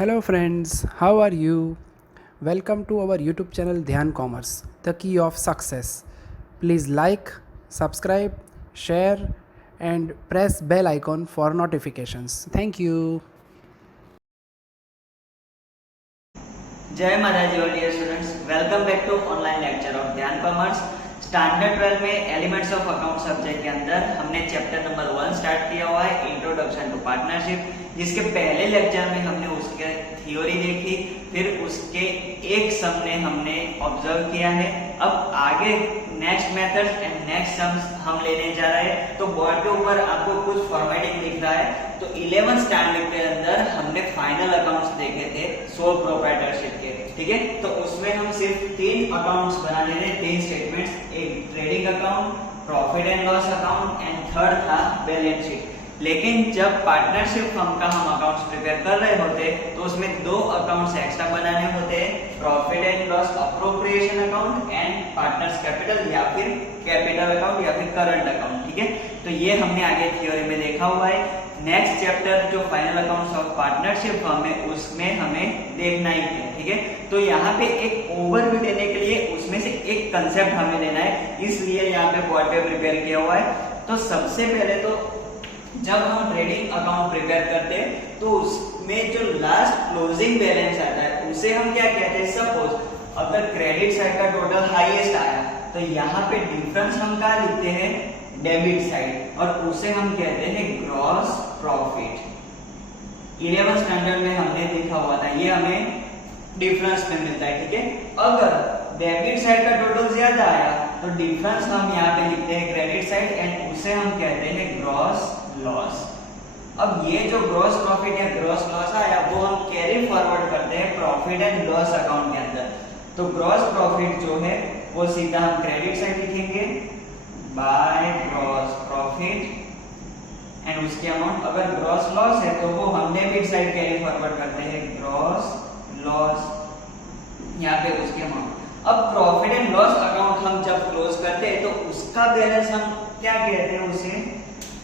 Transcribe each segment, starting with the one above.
Hello, friends, how are you? Welcome to our YouTube channel Dhyan Commerce, the key of success. Please like, subscribe, share, and press bell icon for notifications. Thank you. जय माता जी और dear students, welcome back to online lecture of Dhyan commerce. Standard 12 में elements of account subject के अंदर हमने chapter number 1 start किया हुआ है, इंट्रोडक्शन टू पार्टनरशिप, जिसके पहले लेक्चर में हमने उसके थ्योरी देखी, फिर उसके एक सम ने हमने ऑब्जर्व किया है। अब आगे next method and next sums हम लेने जा रहे हैं। तो बोर्ड के ऊपर आपको कुछ फॉर्मेटिंग दिख रहा है। तो 11th स्टैंडर्ड के अंदर हमने फाइनल अकाउंट्स देखे थे सोल प्रोप्राइटरशिप के, ठीक है। तो उसमें हम सिर्फ 3 अकाउंट्स बनाने थे, 3 स्टेटमेंट्स, एक trading account, profit and loss account and third था बैलेंस शीट। लेकिन जब पार्टनरशिप फर्म का हम अकाउंट्स प्रिपेयर कर रहे होते तो उसमें 2 अकाउंट्स एक्स्ट्रा बनाने होते, profit and loss appropriation account and partners capital या फिर कैपिटल अकाउंट या फिर करंट अकाउंट, ठीक है। तो ये हमने आगे थ्योरी में देखा हुआ है। नेक्स्ट चैप्टर जो final accounts of partnership firm है उसमें हमें देखना ही है, ठीक है। तो यहाँ पे एक ओवरव्यू देने के लिए उसमें से एक कंसेप्ट हमें लेना है, इसलिए यहाँ पे बोर्ड पे प्रिपेयर किया हुआ है। तो सबसे पहले तो जब हम ट्रेडिंग अकाउंट प्रिपेयर करते हैं तो उसमें जो लास्ट क्लोजिंग बैलेंस आता है उसे हम क्या कहते हैं। सपोज अगर क्रेडिट साइड का टोटल हाईएस्ट आया तो यहाँ पे डिफरेंस हम क्या लिखते हैं, डेबिट साइड, और उसे हम कहते हैं ग्रॉस प्रॉफिट। 11th स्टैंडर्ड में हमने देखा हुआ था, ये हमें डिफरेंस में मिलता है, ठीक है। अगर डेबिट साइड का टोटल ज्यादा आया तो डिफरेंस हम यहाँ पे लिखते हैं क्रेडिट साइड एंड उसे हम कहते हैं ग्रॉस लॉस। अब ये जो ग्रॉस प्रॉफिट या ग्रॉस लॉस आया वो हम कैरी फॉरवर्ड करते हैं प्रॉफिट एंड लॉस अकाउंट के अंदर। तो ग्रॉस प्रॉफिट जो है वो सीधा हम क्रेडिट साइड लिखेंगे बाय ग्रॉस प्रॉफिट एंड उसके अमाउंट। अगर ग्रॉस लॉस है तो वो हम डेबिट साइड कैरी फॉरवर्ड करते हैं ग्रॉस लॉस, यहाँ पे उसके अमाउंट। अब प्रॉफिट एंड लॉस अकाउंट हम जब क्लोज करते हैं तो उसका बैलेंस हम क्या कहते हैं उसे,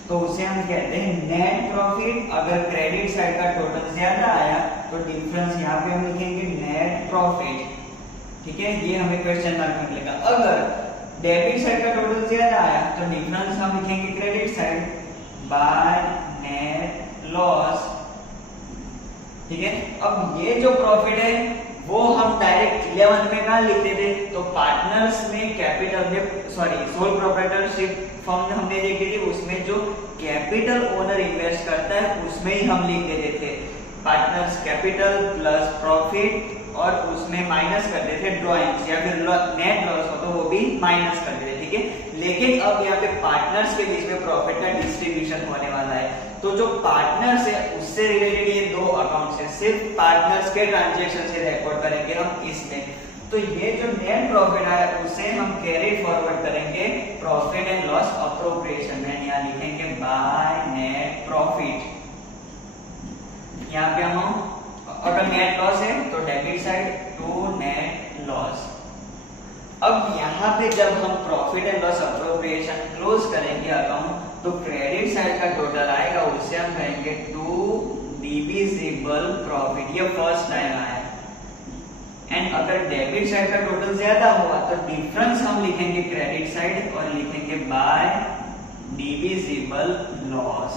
तो उसे हम कहते हैं नेट प्रॉफिट। अगर क्रेडिट साइड का टोटल ज्यादा आया तो डिफरेंस यहाँ पे हम लिखेंगे नेट प्रॉफिट, ठीक है। ये हमें क्वेश्चन मार्क में मिलेगा। अगर डेबिट साइड का टोटल ज्यादा आया तो डिफरेंस हम लिखेंगे credit side by net loss, ठीक है। अब ये जो प्रॉफिट है वो हम डायरेक्ट 11th में कहाँ लिखते थे, तो पार्टनर्स में कैपिटल में सोल प्रोप्राइटरशिप फर्म हमने देखी थी, उसमें जो कैपिटल ओनर इन्वेस्ट करता है उसमें ही हम लिख देते थे पार्टनर्स कैपिटल प्लस प्रॉफिट, और उसमें माइनस करते थे ड्रॉइंग्स या फिर नेट लॉस हो तो वो भी माइनस करते थे, ठीक है। लेकिन अब यहाँ पे पार्टनर्स के बीच में प्रॉफिट का डिस्ट्रीब्यूशन होने वाला है, तो जो पार्टनर्स है उससे रिलेटेड ये 2 अकाउंट्स है, सिर्फ पार्टनर्स के ट्रांजैक्शन से रिकॉर्ड करेंगे हम इसमें। तो ये जो नेट प्रॉफिट आया उसे हम कैरी फॉरवर्ड करेंगे प्रॉफिट एंड लॉस अप्रोप्रिएशन में, यहाँ लिखेंगे बाय नेट प्रॉफिट। यहाँ पे हम अगर नेट लॉस है तो debit side to net loss. अब यहाँ पे जब हम profit and loss appropriation close करेंगे अकाउंट तो क्रेडिट साइड का टोटल आएगा उसे हम कहेंगे टू डिविजिबल प्रॉफिट, ये फर्स्ट टाइम आया। एंड अगर डेबिट साइड का टोटल ज्यादा हुआ तो डिफरेंस हम लिखेंगे क्रेडिट साइड और लिखेंगे बाय डिविजिबल लॉस,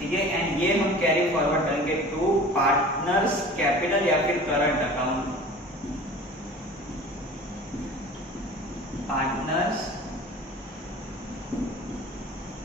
ठीक है। एंड ये हम कैरी फॉरवर्ड करेंगे टू पार्टनर्स कैपिटल या फिर करंट अकाउंट, पार्टनर्स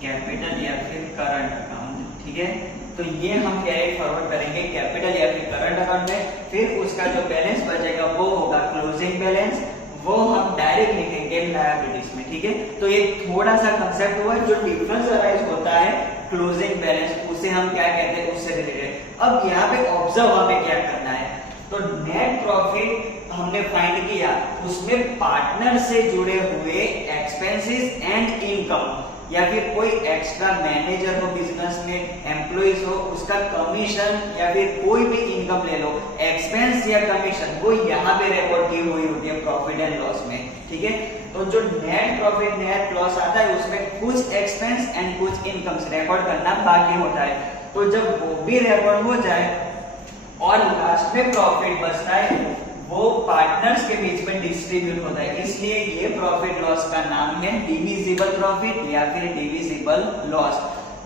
कैपिटल या फिर करंट अकाउंट, ठीक है। तो ये हम कैरी फॉरवर्ड करेंगे कैपिटल या फिर करंट अकाउंट में। फिर उसका जो बैलेंस बचेगा वो होगा क्लोजिंग बैलेंस, वो हम डायरेक्ट लिखेंगे लायबिलिटीज में, ठीक है। तो ये थोड़ा सा कंसेप्ट हुआ, जो डिफरेंस अराइज होता है क्लोजिंग बैलेंस उसे हम क्या कहते हैं उससे रिलेटेड। अब यहाँ पे ऑब्जर्व हमें क्या करना है, तो नेट प्रॉफिट हमने फाइंड किया, उसमें पार्टनर से जुड़े हुए एक्सपेंसेस एंड इनकम या फिर कोई एक्स्ट्रा मैनेजर हो बिजनेस में, एम्प्लॉइज हो, उसका कमीशन या फिर कोई भी इनकम ले लो, एक्सपेंस या कमीशन, वो यहाँ पे रिकॉर्ड की हुई होती है प्रॉफिट एंड लॉस में, ठीक है। तो जो नेट प्रॉफिट नेट लॉस आता है उसमें कुछ एक्सपेंस एंड कुछ इनकम्स रिकॉर्ड करना बाकी होता है। तो जब वो भी रिकॉर्ड हो जाए और लास्ट में प्रॉफिट बचता है वो पार्टनर्स के बीच में डिस्ट्रीब्यूट होता है, इसलिए ये प्रॉफिट लॉस का नाम है डिविजिबल प्रॉफिट या फिर डिविजिबल लॉस।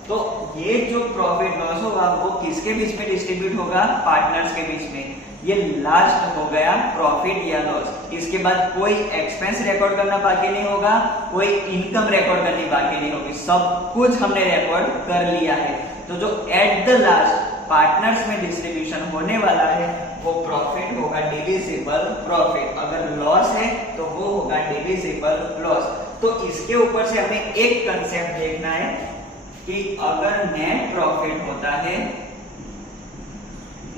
तो ये जो प्रॉफिट लॉस होगा वो किसके बीच में डिस्ट्रीब्यूट होगा? पार्टनर्स के बीच में। ये लास्ट हो गया प्रॉफिट या लॉस। इसके बाद कोई एक्सपेंस रिकॉर्ड करना बाकी नहीं होगा, कोई इनकम रिकॉर्ड करनी बाकी नहीं होगी, सब कुछ हमने रिकॉर्ड कर लिया है। तो जो एट द लास्ट पार्टनर्स में डिस्ट्रीब्यूशन होने वाला है वो प्रॉफिट होगा डिविजिबल प्रॉफिट, अगर लॉस है तो वो होगा डिविजिबल लॉस। तो इसके ऊपर से हमें एक कंसेप्ट देखना है कि अगर नेट प्रॉफिट होता है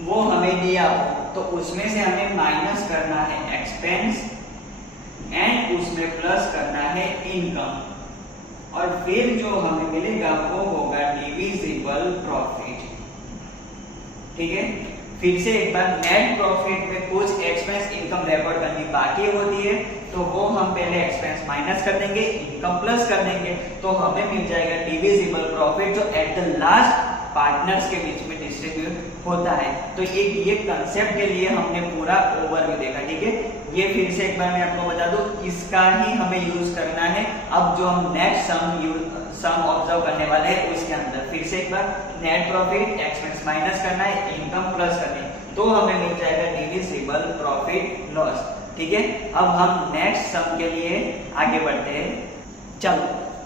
वो हमें दिया हो तो उसमें से हमें माइनस करना है एक्सपेंस एंड उसमें प्लस करना है इनकम, और फिर जो हमें मिलेगा वो होगा डिविजिबल प्रॉफिट। ठीक है, फिर से एक बार, नेट प्रॉफिट में कुछ एक्सपेंस इनकम रिकॉर्ड करनी बाकी होती है तो वो हम पहले एक्सपेंस माइनस कर देंगे, इनकम प्लस कर देंगे, तो हमें मिल जाएगा डिविजिबल प्रॉफिट जो एट द लास्ट पार्टनर्स के बीच में डिस्ट्रीब्यूट होता है। तो ये कंसेप्ट के लिए हमने पूरा ओवरव्यू देखा। ठीक है, ये फिर से एक बार मैं आपको बता दूं, इसका ही हमें यूज करना है अब जो हम नेक्स्ट सम ऑब्जर्व करने वाले हैं उसके अंदर। फिर से एक बार, नेट प्रॉफिट एक्सपेंस माइनस करना है, इनकम प्लस करनी है, तो हमें मिल जाएगा डिविजिबल प्रॉफिट लॉस। ठीक है, अब हम नेक्स्ट सम के लिए आगे बढ़ते हैं। चलो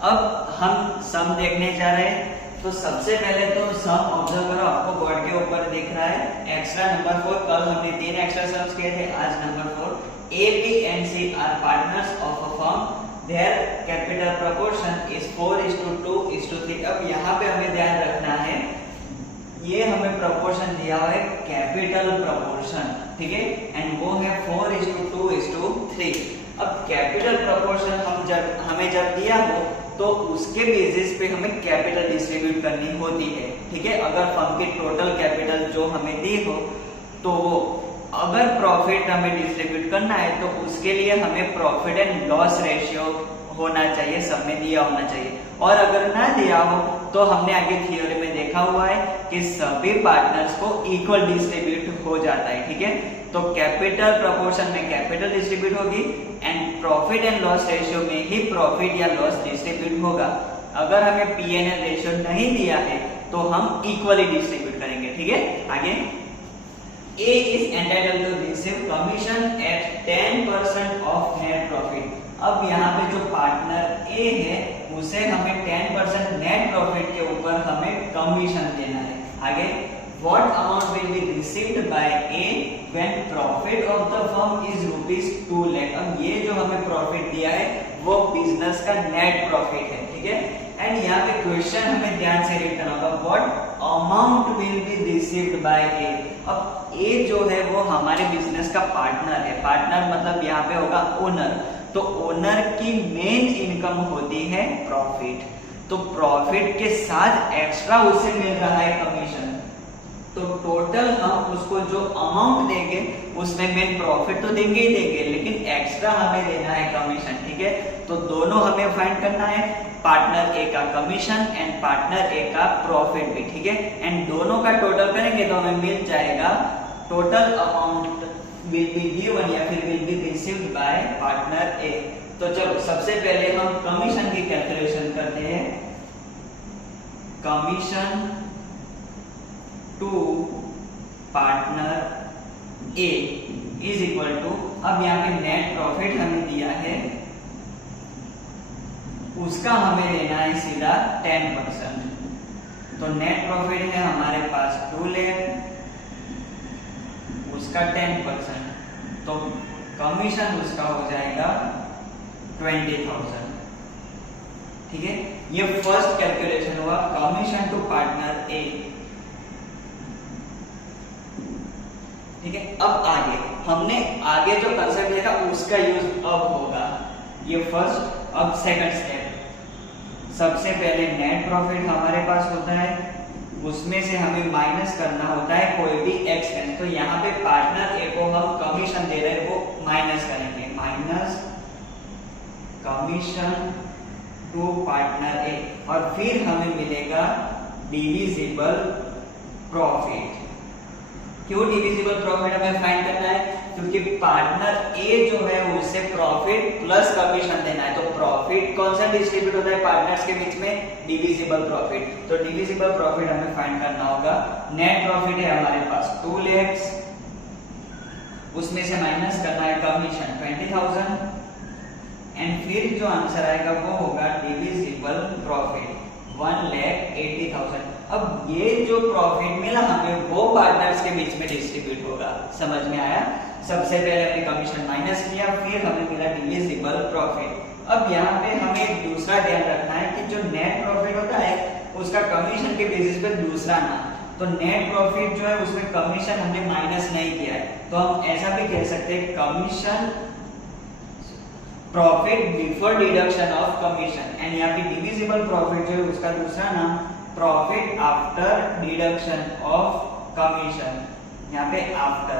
अब हम सम देखने जा रहे हैं। तो सबसे पहले तो सम ऑब्जर्व करो, आपको बोर्ड के ऊपर दिख रहा है एक्स्ट्रा नंबर 4। कल हमने 3 एक्स्ट्रा सम्स किए थे, आज number 4। A, B and C are partners of a firm. Their capital proportion is 4:2:3। अब यहाँ पे हमें ध्यान रखना है, ये हमें प्रोपोर्शन दिया हुआ है कैपिटल प्रोपोर्शन, ठीक है, एंड वो है 4:2:3। अब कैपिटल प्रोपोर्शन हमें जब दिया हो तो उसके बेसिस पे हमें कैपिटल डिस्ट्रीब्यूट करनी होती है। ठीक है, अगर फर्म की टोटल कैपिटल जो हमें दी हो तो वो अगर प्रॉफिट हमें डिस्ट्रीब्यूट करना है तो उसके लिए हमें प्रॉफिट एंड लॉस रेशियो होना चाहिए, सब में दिया होना चाहिए। और अगर ना दिया हो तो हमने आगे थियोरी में देखा हुआ है कि सभी पार्टनर्स को इक्वल डिस्ट्रीब्यूट हो जाता है। ठीक है, तो कैपिटल प्रोपोर्शन में कैपिटल डिस्ट्रीब्यूट होगी and profit and loss ratio में ही प्रॉफिट या लॉस डिस्ट्रीब्यूट होगा। अगर हमें P&L रेशियो नहीं दिया है तो हम इक्वली डिस्ट्रीब्यूट करेंगे। ठीक है, आगे A is entitled to receive commission at 10% of net profit। अब यहाँ पे जो पार्टनर A है उसे हमें 10% नेट प्रॉफिट के ऊपर हमें कमीशन देना है। आगे what amount will be received by A when profit of the firm is ₹2 lakh। अब ये जो हमें प्रॉफिट दिया है वो बिजनेस का नेट प्रॉफिट है। ठीक है, एंड यहाँ पे क्वेश्चन हमें ध्यान से रीड करना होगा, what amount will be received by A। अब A जो है वो हमारे बिजनेस का पार्टनर है, पार्टनर मतलब यहाँ पे होगा ओनर, तो ओनर की मेन इनकम होती है प्रॉफिट, तो प्रॉफिट के साथ एक्स्ट्रा उसे मिल रहा है कमीशन, तो टोटल हम उसको जो अमाउंट देंगे उसमें मेन प्रॉफिट तो देंगे ही देंगे, लेकिन एक्स्ट्रा हमें देना है कमीशन। ठीक है, तो दोनों हमें फाइंड करना है, पार्टनर ए का कमीशन एंड पार्टनर ए का प्रॉफिट भी। ठीक है, एंड दोनों का टोटल करेंगे तो हमें मिल जाएगा total amount will be given या फिर will be received by partner A. तो चलो सबसे पहले हम कमीशन की कैलकुलेशन करते हैं। Commission to partner A is equal to, अब यहाँ पे नेट प्रॉफिट हमें दिया है उसका हमें लेना है सीधा 10%। तो नेट प्रॉफिट है हमारे पास 2 लाख, उसका 10%, तो कमीशन उसका हो जाएगा 20,000। ठीक है, ये फर्स्ट कैलकुलेशन हुआ कमीशन टू पार्टनर ए। ठीक है, अब आगे हमने आगे जो कंसेप्ट देखा उसका यूज अब होगा, ये फर्स्ट। अब सेकंड स्टेप, सबसे पहले नेट प्रॉफिट हमारे पास होता है, उसमें से हमें माइनस करना होता है कोई भी एक्सपेंस। तो यहाँ पे पार्टनर ए को हम कमीशन दे रहे हैं वो माइनस करेंगे, माइनस कमीशन टू पार्टनर ए, और फिर हमें मिलेगा डिविजिबल प्रॉफिट। क्यों डिविजिबल प्रॉफिट हमें फाइंड करना है? क्योंकि पार्टनर ए जो है उसे प्रॉफिट प्लस कमीशन देना है। तो प्रॉफिट कौन सा डिस्ट्रीब्यूट होता है पार्टनर्स के बीच में? Divisible profit. तो डिविजिबल प्रॉफिट हमें फाइंड करना होगा। नेट प्रॉफिट है हमारे पास 2 लाख, उसमें से माइनस करना है कमीशन 20,000 एंड फिर जो आंसर आएगा वो होगा डिविजिबल प्रॉफिट 1,80,000। अब ये जो प्रॉफिट मिला हमें वो पार्टनर्स के बीच में डिस्ट्रीब्यूट होगा। समझ में आया? सबसे पहले हमने कमीशन माइनस किया, फिर हमें मिला डिविजिबल प्रॉफिट। अब यहाँ पे हमें एक दूसरा ध्यान रखना है कि जो नेट प्रॉफिट होता है उसका कमीशन के बेसिस पे दूसरा नाम। तो नेट प्रॉफिट जो है उसमें कमीशन हमने माइनस नहीं किया है, तो हम ऐसा भी कह सकते हैं commission profit before deduction of commission. And यहाँ पे डिविजिबल प्रॉफिट जो है उसका दूसरा नाम profit after deduction of commission. यहाँ पे आफ्टर,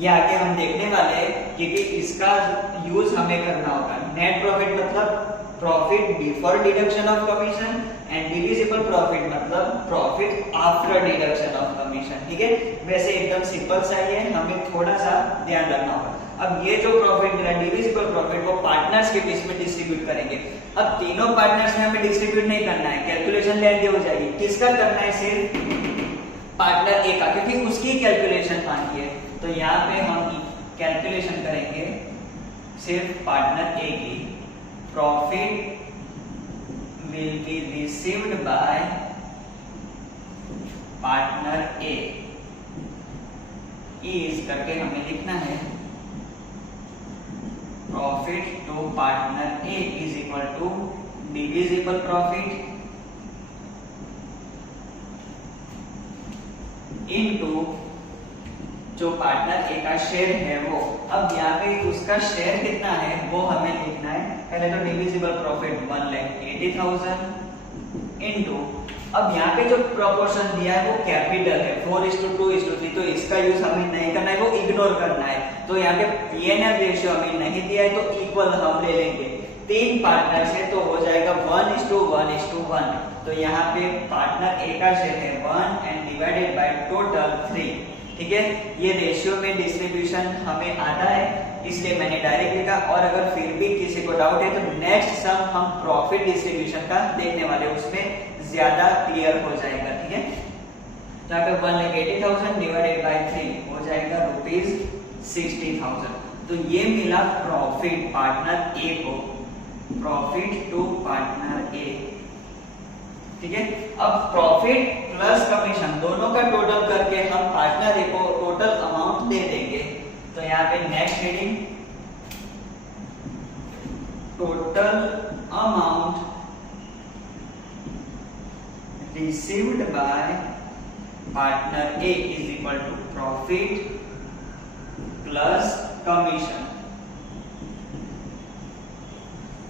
ये आगे हम देखने वाले हैं क्योंकि इसका यूज हमें करना होगा। नेट प्रॉफिट मतलब profit before deduction of commission and divisible profit मतलब profit after deduction of commission. ठीक है, वैसे एकदम सिंपल सा ही है, हमें थोड़ा सा ध्यान रखना होगा। अब ये जो प्रॉफिट मिला डिविजिबल प्रॉफिट वो पार्टनर्स के बीच में डिस्ट्रीब्यूट करेंगे। अब तीनों पार्टनर्स में हमें डिस्ट्रीब्यूट नहीं करना है, कैलकुलेशन लेंदी हो जाएगी। किसका करना है? सिर्फ पार्टनर ए का, क्योंकि उसकी कैलकुलेशन मांगी है। तो यहाँ पे हम कैलकुलेशन करेंगे सिर्फ पार्टनर ए की। Profit will be received by partner A is करके हमें लिखना है profit to partner A is equal to divisible profit into जो पार्टनर ए का शेयर है वो। अब यहाँ पे उसका शेयर कितना है वो हमें लिखना है। पहले तो डिविजिबल प्रॉफिट 1,80,000 इनटू, अब यहाँ पे जो प्रोपोर्शन दिया है वो कैपिटल है 4:2:3, तो इसका यूज हमें नहीं करना है, वो इग्नोर करना है। तो यहाँ पे पीएनएल रेशियो हमें नहीं दिया है तो इक्वल हम ले लेंगे। 3 पार्टनर्स है तो हो जाएगा 1:1:1। तो यहाँ पे पार्टनर ए का शेयर है 1 एंड डिवाइडेड बाय टोटल 3। ठीक है, ये रेशियो में डिस्ट्रीब्यूशन हमें आता है इसलिए मैंने डायरेक्ट लिखा। और अगर फिर भी किसी को डाउट है तो नेक्स्ट सम हम प्रॉफिट डिस्ट्रीब्यूशन का देखने वाले, उसमें ज्यादा क्लियर हो जाएगा। ठीक है, तो यहाँ पे 1,80,000 डिवाइडेड बाय 3 हो जाएगा ₹60,000। तो ये मिला प्रॉफिट पार्टनर ए को, प्रॉफिट टू पार्टनर ए। ठीक है, अब प्रॉफिट प्लस कमीशन दोनों का टोटल करके हम पार्टनर ए को टोटल अमाउंट दे देंगे। तो यहाँ पे next heading total amount received by partner A is equal to profit plus commission.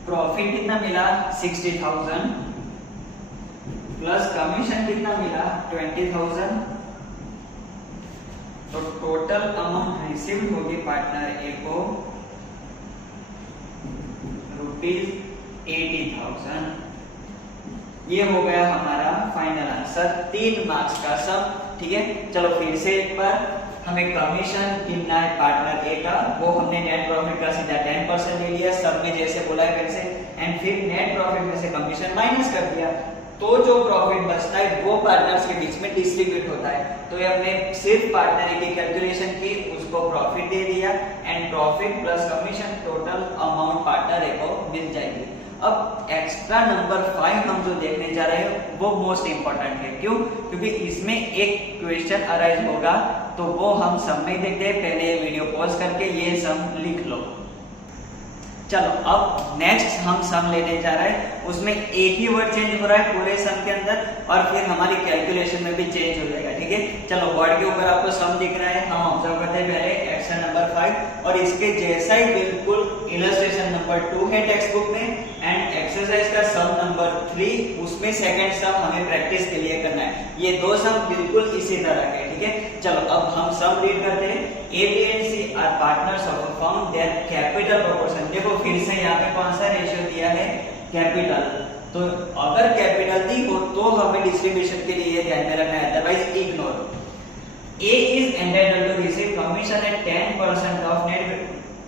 Profit कितना मिला? 60,000 प्लस कमीशन कितना मिला? 20,000। तो टोटल अमाउंट रिसीव्ड होगी पार्टनर ए को ₹80,000। ये हो गया हमारा फाइनल आंसर, 3 मार्क्स का सम। ठीक है, चलो फिर से एक बार, हमें कमीशन गिनना है पार्टनर ए का, वो हमने नेट प्रॉफिट का सीधा 10% ले लिया, सब में जैसे बोला है वैसे, एंड फिर नेट प्रॉफिट में से कमीशन माइनस कर दिया। तो जो प्रॉफिट बचता है वो पार्टनर्स के बीच में डिस्ट्रीब्यूट होता है। तो ये हमने सिर्फ पार्टनर ए की कैलकुलेशन की, उसको प्रॉफिट दे दिया and profit plus commission total amount partner A को मिल जाएगी। अब एक्स्ट्रा नंबर 5 हम जो देखने जा रहे हैं वो मोस्ट इंपॉर्टेंट है। क्यों? क्योंकि इसमें एक क्वेश्चन अराइज होगा, तो वो हम सब में देखते हैं। पहले ये वीडियो पॉज करके ये सम लिख लो। चलो अब नेक्स्ट हम सम लेने जा रहे हैं, उसमें एक ही वर्ड चेंज हो रहा है पूरे सम के अंदर और फिर हमारी कैलकुलेशन में भी चेंज हो जाएगा। ठीक है, चलो वर्ड के ऊपर आपको सम दिख रहा है, हम ऑब्जर्व करते हैं पहले एक्शन नंबर 5 और इसके जैसा ही बिल्कुल इलस्ट्रेशन नंबर 2 है टेक्स्ट बुक में एंड एक्सरसाइज का सम नंबर 3, उसमें सेकंड सम हमें प्रैक्टिस के लिए करना है। ये 2 सम बिल्कुल इसी तरह के। ठीक है, चलो अब हम सम रीड करते हैं। A, B and C are partners of a firm, their capital proportion। देखो फिर से यहाँ पे कौन सा रेशियो दिया है? कैपिटल। तो अगर कैपिटल दी हो तो हमें डिस्ट्रीब्यूशन के लिए ध्यान में रखना है, otherwise ignore. A is entitled to receive commission at 10% of net।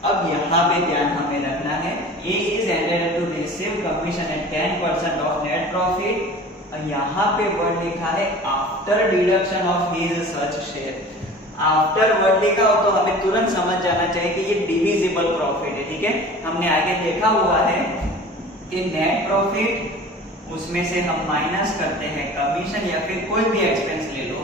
अब यहाँ पे ध्यान हमें रखना है, A is entitled to receive commission at 10% of net profit। यहाँ पे वर्ड लिखा है after deduction of his such share। After word लिखा हो तो हमें तुरंत समझ जाना चाहिए कि ये डिविजिबल प्रॉफिट है, ठीक है। हमने आगे देखा हुआ है कि नेट प्रॉफिट उसमें से हम माइनस करते हैं कमीशन या फिर कोई भी एक्सपेंस ले लो,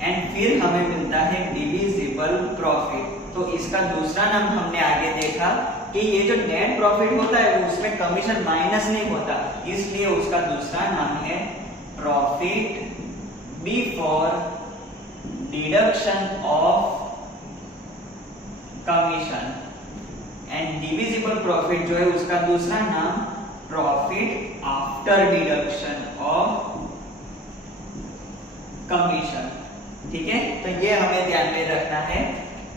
एंड फिर हमें मिलता है डिविजिबल प्रॉफिट। तो इसका दूसरा नाम हमने आगे देखा कि ये जो नेट प्रॉफिट होता है वो उसमें कमीशन माइनस नहीं होता, इसलिए उसका दूसरा नाम है profit before deduction of commission. And divisible profit जो है उसका दूसरा नाम profit after deduction of commission, ठीक है। तो ये हमें ध्यान में रखना है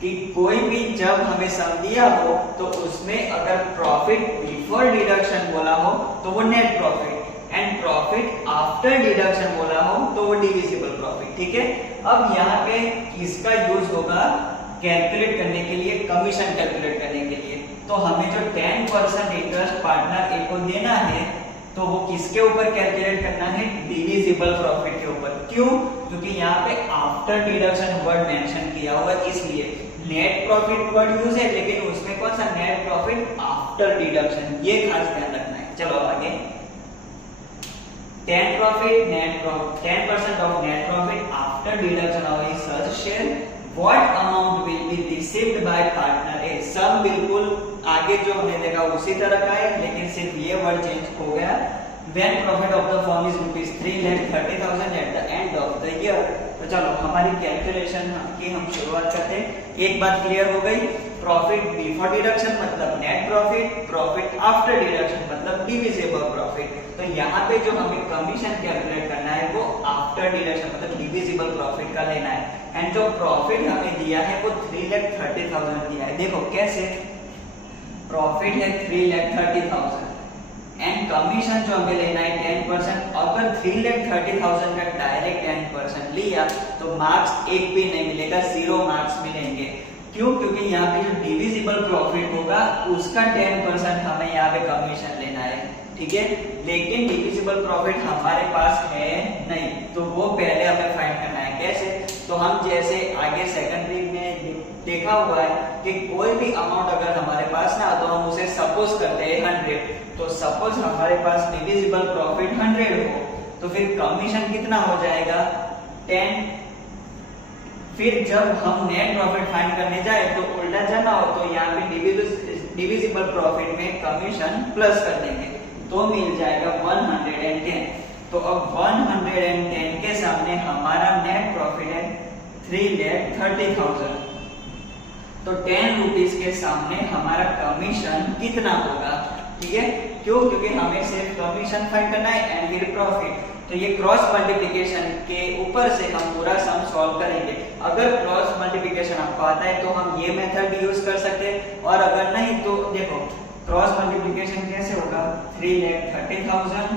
कि कोई भी जब हमें सम दिया हो तो उसमें अगर प्रॉफिट बिफोर डिडक्शन बोला हो तो वो net profit, and profit after deduction बोला हो तो वो डिविजिबल प्रॉफिट, ठीक है। अब यहाँ पे इसका यूज होगा कैलकुलेट करने के लिए, कमीशन कैलकुलेट करने के लिए। तो हमें जो 10% इंटरेस्ट पार्टनर ए को देना है तो वो किसके ऊपर कैलकुलेट करना है, डिविजिबल प्रॉफिट के ऊपर। क्यों? क्योंकि यहाँ पे आफ्टर डिडक्शन वर्ड मेंशन किया हुआ है, इसलिए नेट प्रॉफिट वर्ड यूज है लेकिन उसमें कौन सा, नेट प्रॉफिट आफ्टर डिडक्शन, ये खास ध्यान रखना है। चलो आगे, 10% of net profit after deduction of his such share, what amount will be received by partner A। सब बिल्कुल आगे जो हमने देखा उसी तरह का है, लेकिन सिर्फ ये वर्ड चेंज हो गया। When profit of the firm is ₹3,30,000 at the end of the year। तो चलो हमारी कैलकुलेशन की हम शुरुआत करते हैं। एक बात क्लियर हो गई, प्रॉफिट बिफोर डिडक्शन मतलब net profit, profit after deduction मतलब डिविजिबल प्रॉफिट। तो यहाँ पे जो हमें कमीशन कैलकुलेट करना है वो आफ्टर डिडक्शन मतलब डिविजिबल प्रॉफिट का लेना है, एंड जो प्रॉफिट हमें दिया है वो 3,30,000 दिया है। देखो कैसे, प्रॉफिट है 3,30,000 एंड कमीशन जो हमें लेना है 10%। अगर 3,30,000 का डायरेक्ट 10% लिया तो मार्क्स एक भी नहीं मिलेगा, 0 मार्क्स मिलेंगे। क्यों? क्योंकि यहाँ पे जो डिविजिबल प्रॉफिट होगा उसका 10% हमें यहाँ पे कमीशन लेना है, ठीक है। लेकिन डिविजिबल प्रॉफिट हमारे पास है नहीं, तो वो पहले हमें फाइंड करना है। कैसे? तो हम जैसे आगे सेकेंडरी में देखा हुआ है कि कोई भी अमाउंट अगर हमारे पास ना तो हम उसे सपोज करते हैं 100। तो सपोज हमारे पास डिविजिबल प्रॉफिट 100 हो तो फिर कमीशन कितना हो जाएगा, 10। फिर जब हम नेट प्रॉफिट फाइंड करने जाए तो उल्टा जमा हो, तो यहाँ पे डिविजिबल प्रॉफिट में कमीशन प्लस कर देंगे तो मिल जाएगा 110। तो अब 110 के सामने हमारा नेट प्रॉफिट है 3,30,000। तो 10 रुपीज के सामने हमारा कमीशन कितना होगा, ठीक है। क्यों? क्योंकि हमें सिर्फ कमीशन फाइंड करना है एंड फिर प्रॉफिट। तो ये क्रॉस मल्टीप्लिकेशन के ऊपर से हम पूरा सम सॉल्व करेंगे। अगर क्रॉस मल्टीप्लिकेशन आपको आता है तो हम ये मेथड यूज कर सकते हैं, और अगर नहीं तो देखो क्रॉस मल्टीप्लिकेशन कैसे होगा, 3,30,000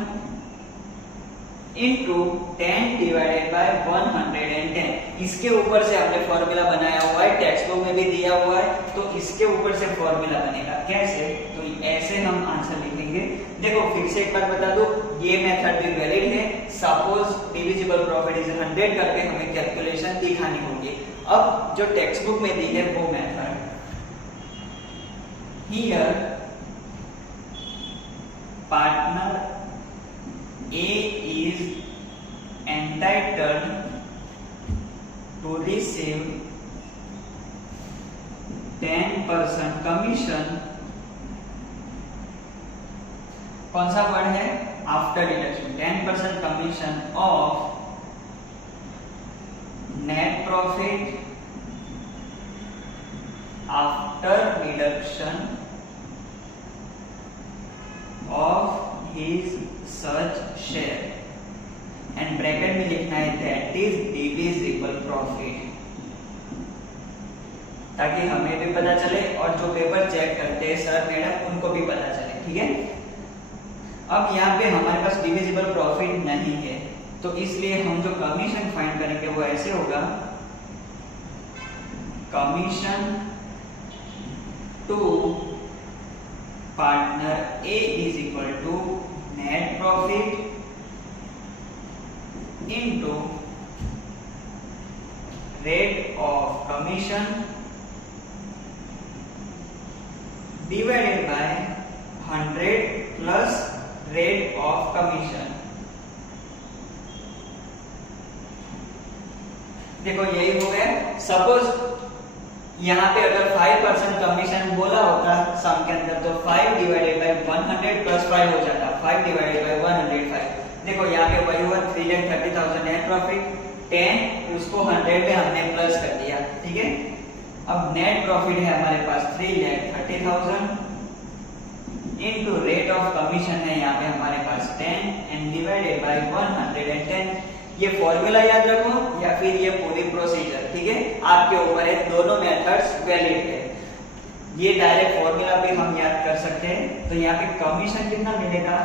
into 10 divided by 110। इसके ऊपर से हमने फॉर्मूला बनाया हुआ है, टेक्स्ट बुक में भी दिया हुआ है, तो इसके ऊपर से फॉर्मूला बनेगा। कैसे? तो ऐसे हम आंसर लिखेंगे। देखो फिर से एक बार बता दो, ये मेथड भी वैलिड है। सपोज डिविजिबल प्रॉफिट इज 100 करके हमें कैलकुलेशन दिखानी होगी। अब जो टेक्स्ट बुक में दी है वो method, here partner A is entitled to receive 10% commission। कौन सा वर्ड है, after deduction. 10% commission of net profit after deduction of his such share, and bracket में लिखना है दैट इज डिविजिबल प्रॉफिट, ताकि हमें भी पता चले और जो पेपर चेक करते हैं सर मैडम उनको भी पता चले, ठीक है। अब यहाँ पे हमारे पास डिविजिबल प्रॉफिट नहीं है, तो इसलिए हम जो कमीशन फाइंड करेंगे वो ऐसे होगा, commission to partner A is equal to net profit into rate of commission divided by 100 plus rate of commission. देखो यही हो गया। सपोज यहाँ पे अगर 5% कमीशन बोला होता सम के अंदर तो 5 डिवाइडेड बाय 100 प्लस 5 हो जाता, 5 डिवाइडेड बाय 105। देखो यहाँ पे वही हुआ 3,30,000 नेट प्रॉफिट, 10 उसको 100 में हमने प्लस कर दिया, ठीक है। अब नेट प्रॉफिट है हमारे पास 3,30,000 इनटू रेट ऑफ कमीशन है यहाँ पे हमारे पास 10 एंड डिवाइडेड बाय 110। ये फॉर्मूला याद रखो या फिर ये पूरी प्रोसीजर, ठीक है, आपके ऊपर है, दोनों मेथड्स वैलिड है। ये डायरेक्ट फॉर्मूला भी हम याद कर सकते हैं। तो यहाँ पे कमीशन कितना मिलेगा,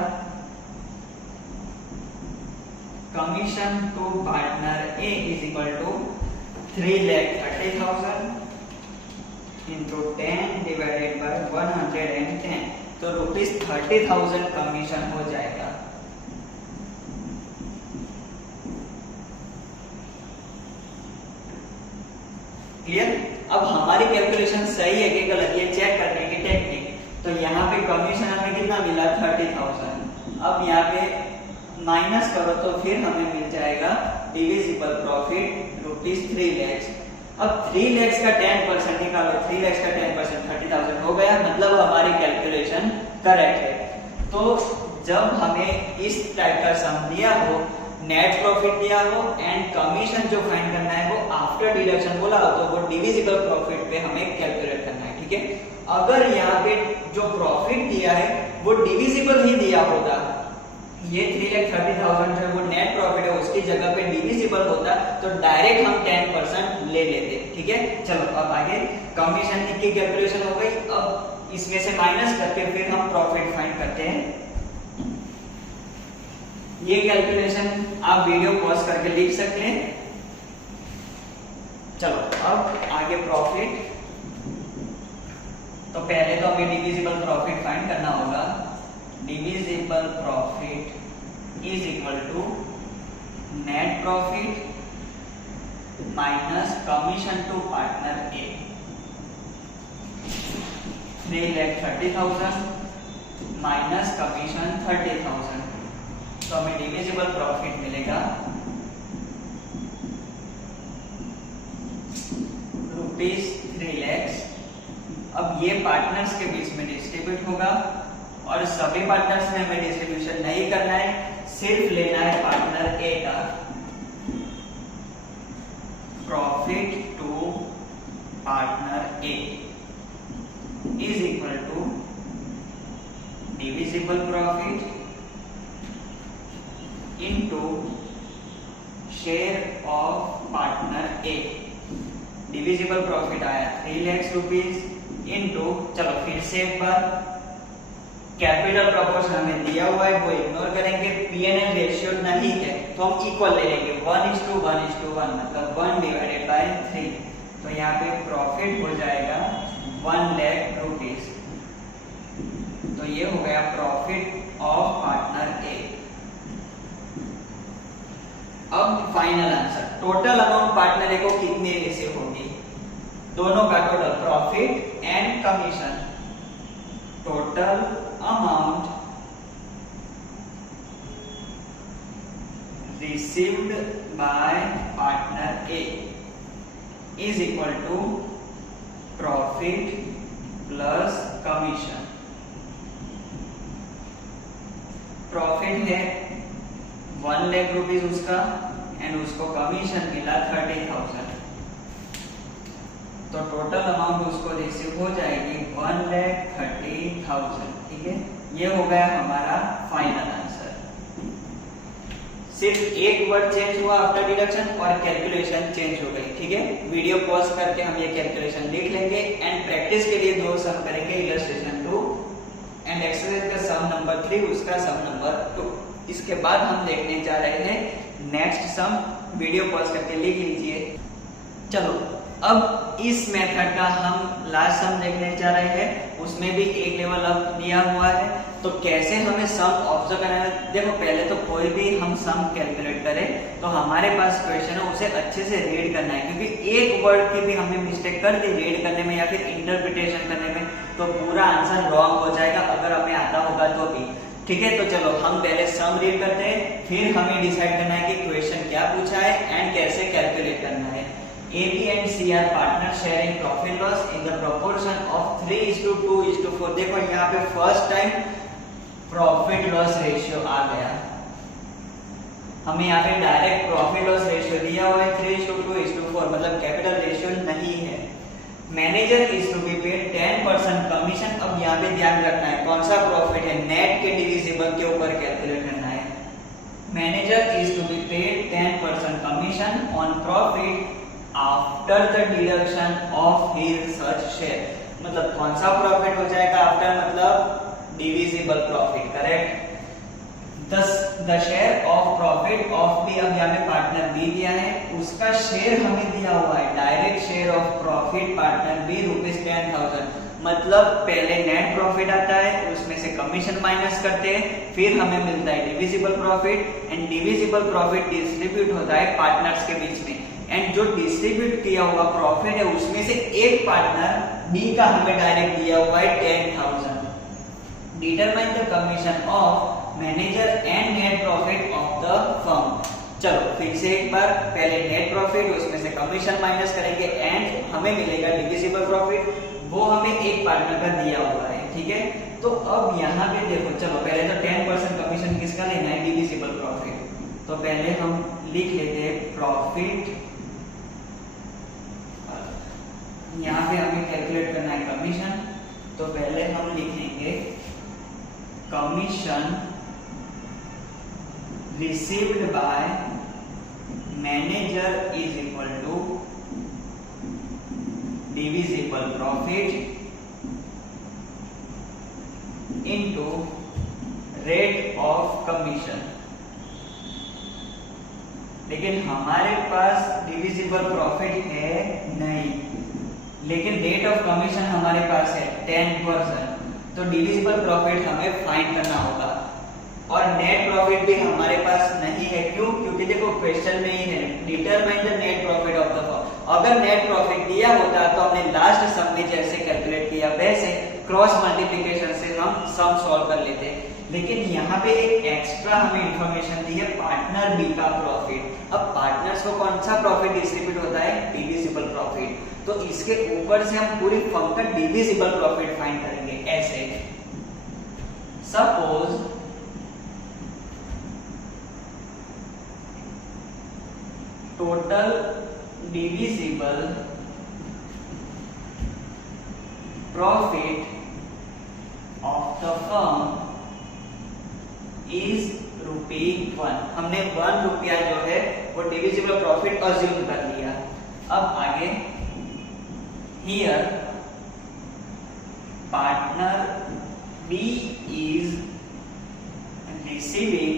commission to partner A is equal to 3,30,000 into 10 divided by 110, तो ₹30,000 कमीशन हो जाएगा। क्लियर। अब हमारी कैलकुलेशन सही है कि गलत, ये चेक करने की टेक्निक। तो यहाँ पे कमीशन हमें कितना मिला 30,000। अब यहाँ पे माइनस करो तो फिर हमें मिल जाएगा डिविजिबल प्रॉफिट ₹3 लाख। अब 3 लाख का 10% निकालो, 3 लाख का 10% 30,000 हो गया, मतलब हमारी कैलकुलेशन करेक्ट है। तो जब हमें इस टाइप का सम दिया हो, नेट प्रॉफिट दिया हो एंड कमीशन जो फाइंड करना है वो आफ्टर डिडक्शन बोला हो, तो वो डिविजिबल प्रॉफिट पे हमें कैलकुलेट करना है, ठीक है। अगर यहाँ पे जो प्रॉफिट दिया है वो डिविजिबल ही दिया होता, ये 3,30,000 जो वो नेट प्रॉफिट है उसकी जगह पे डिविजिबल होता तो डायरेक्ट हम 10% ले लेते, ठीक है। चलो अब आगे कमीशन की कैलकुलेशन हो गई। अब इसमें से माइनस करके फिर हम प्रॉफिट फाइंड करते हैं। ये कैलकुलेशन आप वीडियो पॉज करके लिख सकते हैं। चलो अब आगे प्रॉफिट। तो पहले तो हमें डिविजिबल प्रॉफिट फाइंड करना होगा। Divisible profit is equal to net profit minus commission to partner A. 3,30,000 minus commission 30,000, तो हमें डिविजिबल प्रॉफिट मिलेगा ₹3 लाख। अब ये पार्टनर्स के बीच में डिस्ट्रीब्यूट होगा और सभी पार्टनर्स में हमें डिस्ट्रीब्यूशन नहीं करना है, सिर्फ लेना है पार्टनर ए का। Profit to partner A is equal to divisible profit into share of partner A. Divisible profit आया 3 लाख रुपीस इनटू, चलो फिर से एक बार कैपिटल प्रोपोर्शन हमें दिया हुआ है वो इग्नोर करेंगे, P&L रेशियो नहीं है तो हम इक्वल ले लेंगे 1:1:1, मतलब 1 डिवाइडेड बाय 3। तो यहाँ पे प्रॉफिट हो जाएगा 1 लाख रुपीस। तो ये हो गया प्रॉफिट ऑफ पार्टनर ए। अब final answer, total amount partner A को कितनी रिसीव होगी, दोनों का total profit and commission. Total amount received by partner A is equal to profit plus commission. Profit है 1 लाख रुपीस उसका एंड उसको कमीशन मिला 30,000, तो टोटल अमाउंट उसको रिसीव हो जाएगी 1,30,000, ठीक है। ये हो गया हमारा फाइनल आंसर। सिर्फ एक वर्ड चेंज हुआ आफ्टर डिडक्शन और कैलकुलेशन चेंज हो गई, ठीक है। वीडियो पॉज करके हम ये कैलकुलेशन लिख लेंगे एंड प्रैक्टिस के लिए 2 सम करेंगे, इलस्ट्रेशन 2 एंड एक्सरसाइज का सम नंबर 3, उसका सम नंबर 2। इसके बाद हम देखने जा रहे हैं नेक्स्ट सम। वीडियो पॉज करके लिख लीजिए। चलो अब इस मेथड का हम लास्ट सम देखने जा रहे हैं, उसमें भी एक लेवल अप दिया हुआ है। तो कैसे हमें सम ऑब्जर्व करना है, देखो पहले तो कोई भी हम सम कैलकुलेट करें तो हमारे पास क्वेश्चन है उसे अच्छे से रीड करना है, क्योंकि एक वर्ड की भी हमने मिस्टेक कर दी रीड करने में या फिर इंटरप्रिटेशन करने में तो पूरा आंसर रॉन्ग हो जाएगा, अगर हमें आता होगा तो भी। ठीक है, तो चलो हम पहले सम रीड करते हैं, फिर हमें डिसाइड करना है कि क्वेश्चन क्या पूछा है एंड कैसे कैलकुलेट करना है। A, B and C are partners sharing profit loss in the proportion of 3:2:4। देखो यहाँ पे first time profit loss ratio आ गया, हमें यहाँ पे डायरेक्ट प्रॉफिट लॉस रेशियो दिया हुआ है 3:2:4, मतलब कैपिटल रेशियो नहीं है। Manager is to be paid 10% commission. अब यहाँ पे ध्यान रखना है कौन सा प्रॉफिट है, नेट के डिविजिबल के ऊपर कैलकुलेट करना है। Manager is to be paid 10% commission on profit after the deduction of his such share, मतलब कौन सा प्रॉफिट हो जाएगा आफ्टर, मतलब divisible profit, correct. The share of profit of B, अब यहाँ पे पार्टनर बी दिया है, उसका शेयर हमें दिया हुआ है direct share of profit partner B ₹10,000, मतलब पहले नेट प्रॉफिट आता है उसमें से कमीशन माइनस करते हैं, फिर हमें मिलता है divisible profit, and divisible profit distribute होता है पार्टनर्स के बीच में, एंड जो डिस्ट्रीब्यूट किया हुआ प्रॉफिट है उसमें से एक पार्टनर बी का हमें डायरेक्ट दिया हुआ है 10,000। Determine the commission of manager and net profit of the firm. चलो फिर से एक बार, पहले नेट प्रॉफिट उसमें से कमीशन माइनस करेंगे एंड हमें मिलेगा डिविजिबल प्रॉफिट, वो हमें एक पार्टनर का दिया हुआ है। ठीक है, तो अब यहाँ पे देखो, चलो पहले तो 10% कमीशन किसका लेना है, डिविजिबल प्रॉफिट, तो पहले हम लिख लेते हैं प्रॉफिट, यहाँ पे हमें कैलकुलेट करना है कमीशन, तो पहले हम लिखेंगे commission received by manager is equal to divisible profit into rate of commission. लेकिन हमारे पास डिविजिबल प्रॉफिट है नहीं, लेकिन रेट ऑफ कमीशन हमारे पास है 10%, तो डिविजिबल प्रॉफिट हमें फाइंड करना होगा, और नेट प्रॉफिट भी हमारे पास नहीं है। क्यों? क्योंकि देखो क्वेश्चन में ही है determine the net profit of the firm. अगर नेट प्रॉफिट दिया होता तो हमने लास्ट सम में जैसे कैलकुलेट किया वैसे क्रॉस मल्टीप्लिकेशन से हम सम सॉल्व कर लेते, लेकिन यहाँ पे एक एक्स्ट्रा हमें इंफॉर्मेशन दी है पार्टनर बी का प्रॉफिट। अब पार्टनर्स को कौन सा प्रॉफिट डिस्ट्रीब्यूट होता है, डिविजिबल प्रॉफिट, तो इसके ऊपर से हम पूरी फर्म का डिविजिबल प्रॉफिट फाइंड करेंगे। ऐसे suppose total divisible profit of the firm is ₹1। हमने ₹1 जो है वो डिविजिबल प्रॉफिट अज्यूम कर लिया। अब आगे here partner B is receiving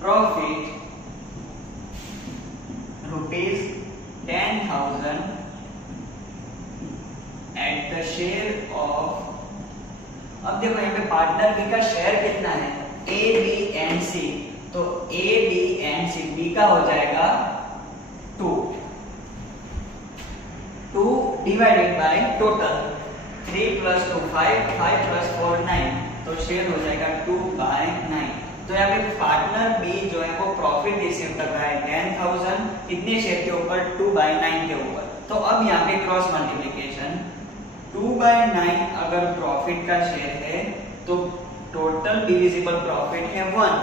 profit ₹10,000 at the share of, अब देखो यहाँ पे पार्टनर बी का शेयर कितना है, ए बी एंड सी, तो A B and C, B का हो जाएगा 2 डिवाइडेड बाय टोटल 3 + 2 5, 5 + 4 9, तो शेयर हो जाएगा 2/9। तो यहाँ पे पार्टनर बी जो है वो प्रॉफिट रिसीव कर रहा है 10,000 कितने शेयर के ऊपर, 2/9 के ऊपर। तो अब यहाँ पे क्रॉस मल्टीप्लिकेशन 2/9 अगर प्रॉफिट का शेयर है तो टोटल डिविजिबल प्रॉफिट है 1,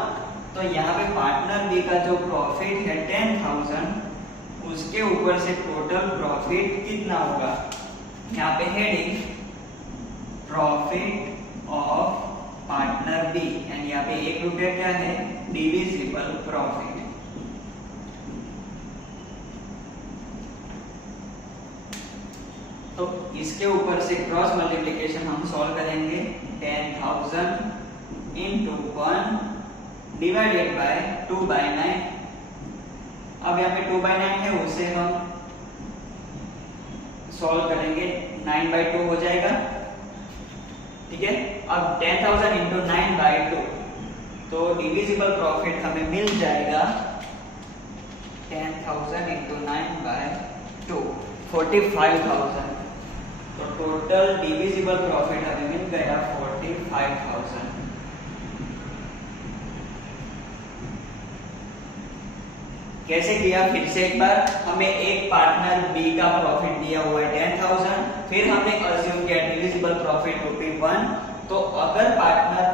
तो यहाँ पे पार्टनर बी का जो प्रॉफिट है 10,000 उसके ऊपर से टोटल प्रॉफिट कितना होगा, यहाँ पे heading profit of partner B, and यहाँ पे ₹1 क्या है, डिविजिबल प्रॉफिट। तो इसके ऊपर से क्रॉस मल्टीप्लिकेशन हम सॉल्व करेंगे। 10,000 इंटू 1 डिवाइडेड बाय 2/9। अब यहाँ पे 2/9 है, उसे हम सॉल्व करेंगे, 9/2 हो जाएगा। ठीक है, अब 10,000 इंटू 9/2, तो डिविजिबल प्रॉफिट हमें मिल जाएगा 10,000 इंटू 9/2 45,000। तो टोटल डिविजिबल प्रॉफिट हमें मिल गया 45,000। कैसे किया, फिर से एक बार, हमें एक पार्टनर बी का प्रॉफिट दिया हुआ है 10,000, फिर हमने अज्यूम किया डिविजिबल प्रॉफिट ₹1। तो अगर पार्टनर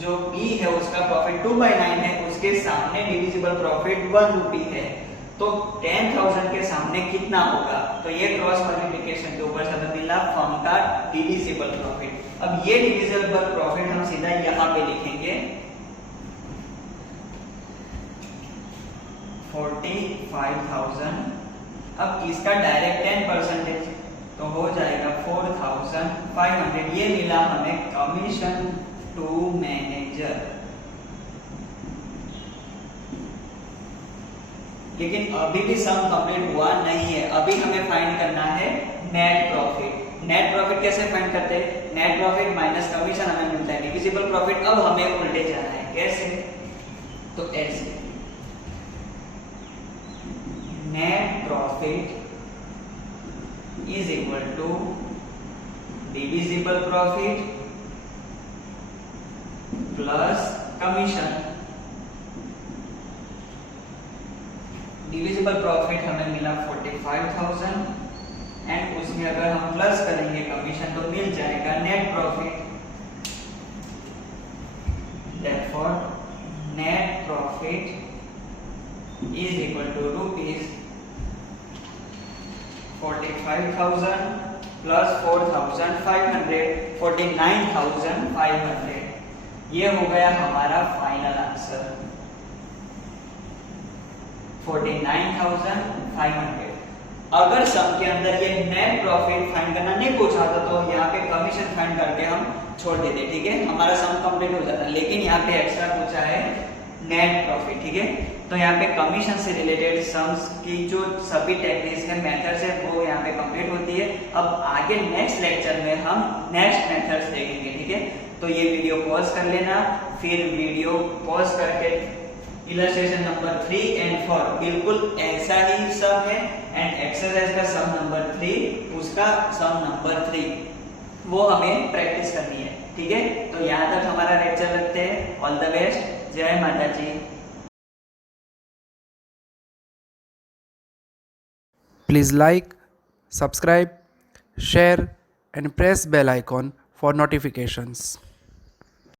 जो बी है उसका प्रॉफिट 2/9 है, उसके सामने डिविजिबल प्रॉफिट ₹1 है, तो 10,000 के सामने कितना होगा? तो ये क्रॉस मल्टीप्लिकेशन के ऊपर से हमें मिला फर्म का डिविजिबल प्रॉफिट। अब ये डिविजिबल प्रॉफिट हम सीधा यहाँ पे लिखेंगे 45,000। अब इसका डायरेक्ट 10% तो हो जाएगा 4,500। ये मिला हमें कमीशन टू मैनेजर। लेकिन अभी भी सम कंप्लीट हुआ नहीं है, अभी हमें फाइंड करना है नेट प्रॉफिट। नेट प्रॉफिट कैसे फाइंड करते हैं? नेट प्रॉफिट माइनस कमीशन हमें मिलता है डिविजिबल प्रॉफिट। अब हमें उल्टे जाना है, कैसे? तो ऐसे, net profit is equal to divisible profit plus commission. Divisible profit हमें मिला 45,000 एंड उसमें अगर हम प्लस करेंगे कमीशन तो मिल जाएगा net profit. Therefore, net profit is equal to rupees 45,000 plus 4,500 49,500। ये हो गया हमारा फाइनल आंसर 49,500। अगर सम के अंदर ये नेट प्रॉफिट फाइंड करना नहीं पूछा था तो यहाँ पे कमीशन फाइंड करके हम छोड़ देते, ठीक है, हमारा सम कंप्लीट हो जाता। लेकिन यहाँ पे एक्स्ट्रा पूछा है नेट प्रॉफिट, ठीक है। तो यहाँ पे कमीशन से रिलेटेड सम्स की जो सभी टेक्निक्स है, मेथड्स है, वो यहाँ पे कंप्लीट होती है। अब आगे नेक्स्ट लेक्चर में हम नेक्स्ट मेथड्स देखेंगे, ठीक है। तो ये वीडियो पॉज कर लेना, फिर वीडियो पॉज करके इलस्ट्रेशन नंबर 3 एंड 4 बिल्कुल ऐसा ही सम है एंड एक्सरसाइज का सम नंबर 3 उसका सम नंबर 3 वो हमें प्रैक्टिस करनी है, ठीक है। तो यहाँ तक हमारा लेक्चर रखते हैं। ऑल द बेस्ट, जय माता जी। Please like, subscribe, share and press bell icon for notifications.